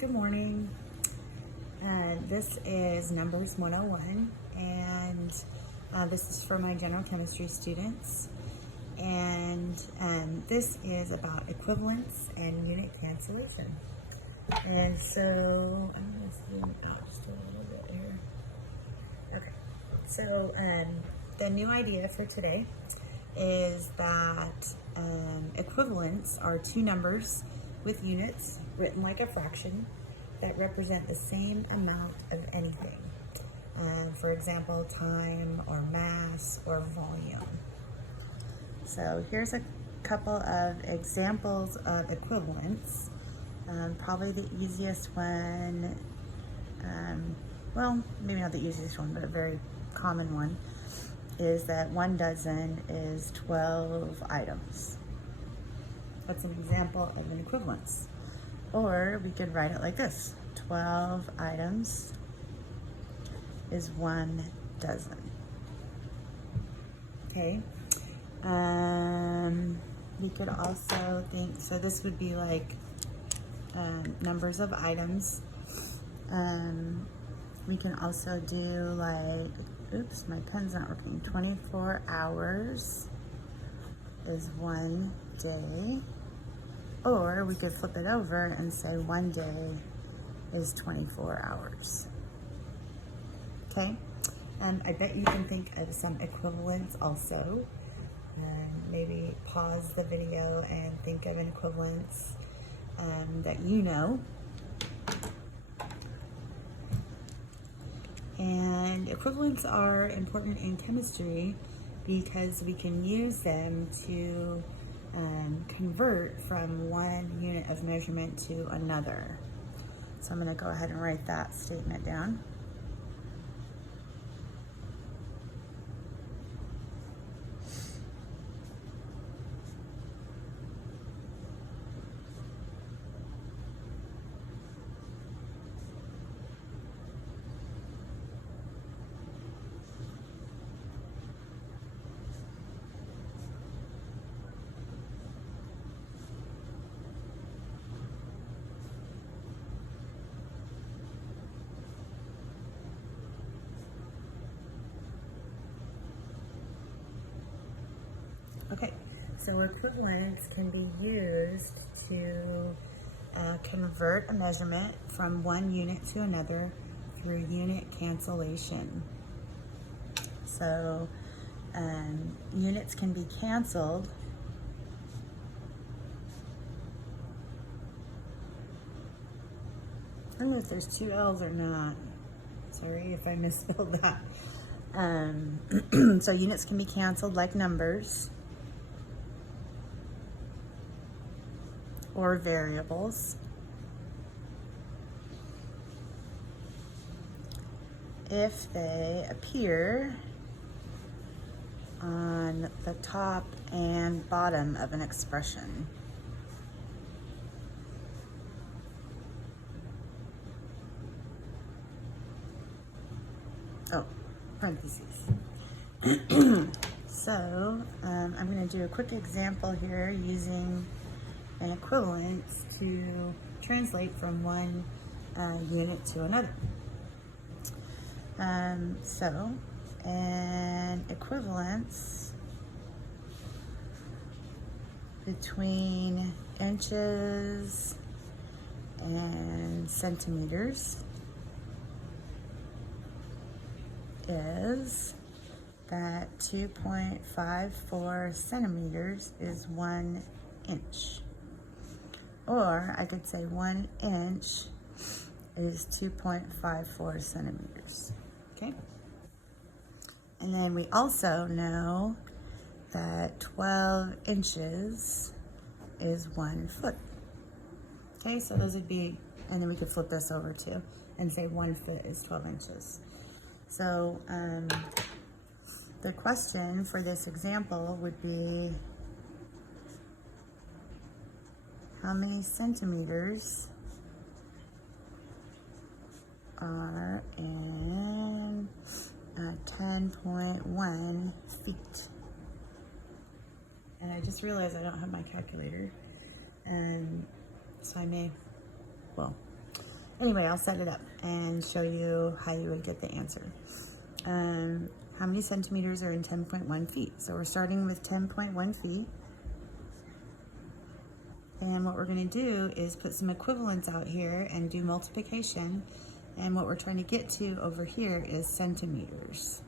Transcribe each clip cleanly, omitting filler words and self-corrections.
Good morning. This is Numbers 101, and this is for my general chemistry students. And this is about equivalence and unit cancellation. And so I'm going to zoom out just a little bit here. Okay, so the new idea for today is that equivalents are two numbers with units written like a fraction that represent the same amount of anything. For example, time or mass or volume. So here's a couple of examples of equivalents. Probably the easiest one, well, maybe not the easiest one, but a very common one, is that 1 dozen is 12 items. That's an example of an equivalence. Or we could write it like this: 12 items is 1 dozen. Okay. We could also think, so this would be like numbers of items. We can also do like, oops, my pen's not working. 24 hours is 1 day. Or we could flip it over and say 1 day is 24 hours. Okay? I bet you can think of some equivalents also. Maybe pause the video and think of an equivalence that you know. And equivalents are important in chemistry because we can use them to convert from one unit of measurement to another. So I'm going to go ahead and write that statement down. Okay, so equivalence can be used to convert a measurement from one unit to another through unit cancellation. So units can be canceled I don't know if there's 2 L's or not. Sorry if I misspelled that. So units can be canceled like numbers or variables if they appear on the top and bottom of an expression. Oh, parentheses. So I'm going to do a quick example here using an equivalence to translate from one unit to another. So an equivalence between inches and centimeters is that 2.54 centimeters is 1 inch. Or I could say 1 inch is 2.54 centimeters. Okay? And then we also know that 12 inches is 1 foot. Okay, so those would be, and then we could flip this over too and say 1 foot is 12 inches. So the question for this example would be, how many centimeters are in 10.1 feet? And I just realized I don't have my calculator, and so I may, well, Anyway, I'll set it up and show you how you would get the answer. How many centimeters are in 10.1 feet? So we're starting with 10.1 feet. And what we're going to do is put some equivalents out here and do multiplication. And what we're trying to get to over here is centimeters.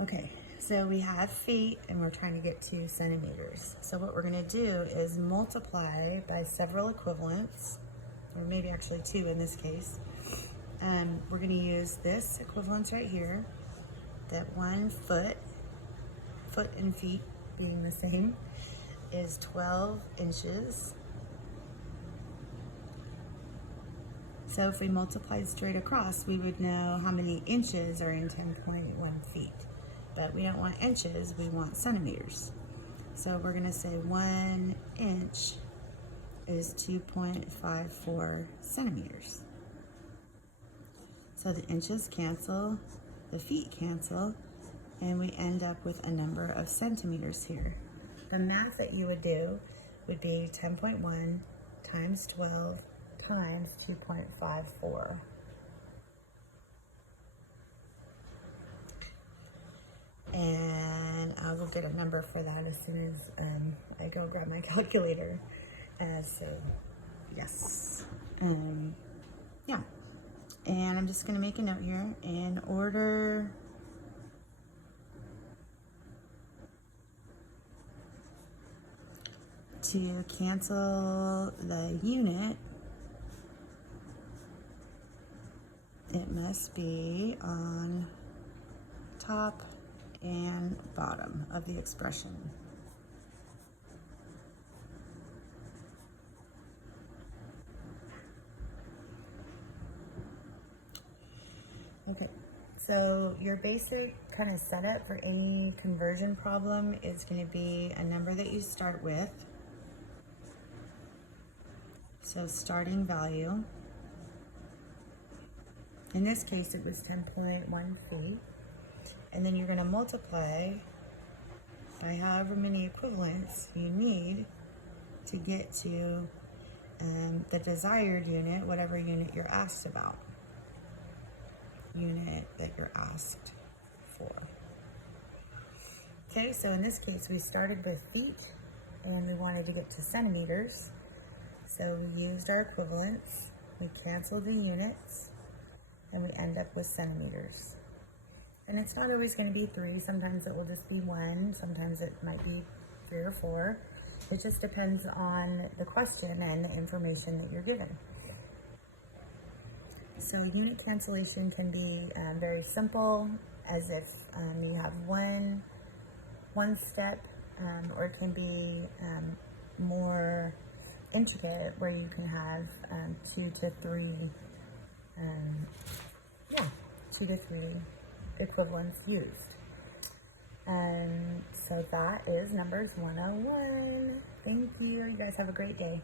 Okay, so we have feet and we're trying to get to centimeters. So what we're going to do is multiply by several equivalents, or maybe actually two in this case. We're going to use this equivalence right here, that 1 foot and feet being the same, is 12 inches. So if we multiplied straight across, we would know how many inches are in 10.1 feet. But we don't want inches, we want centimeters. So we're going to say 1 inch is 2.54 centimeters. So the inches cancel, the feet cancel, and we end up with a number of centimeters here. The math that you would do would be 10.1 times 12 times 2.54. And I will get a number for that as soon as I go grab my calculator. So yes, yeah. And I'm just going to make a note here. In order to cancel the unit, it must be on top and bottom of the expression. Okay, so your basic kind of setup for any conversion problem is going to be a number that you start with. So starting value. In this case, it was 10.1 feet. And then you're going to multiply by however many equivalents you need to get to the desired unit, whatever unit you're asked about. Unit that you're asked for. Okay, so in this case, we started with feet and we wanted to get to centimeters. So we used our equivalents, we canceled the units, and we end up with centimeters. And it's not always going to be 3, sometimes it will just be 1, sometimes it might be 3 or 4. It just depends on the question and the information that you're given. So unit cancellation can be very simple, as if you have one step, or it can be more intricate, where you can have 2 to 3 equivalents used. So that is numbers 101. Thank you. You guys have a great day.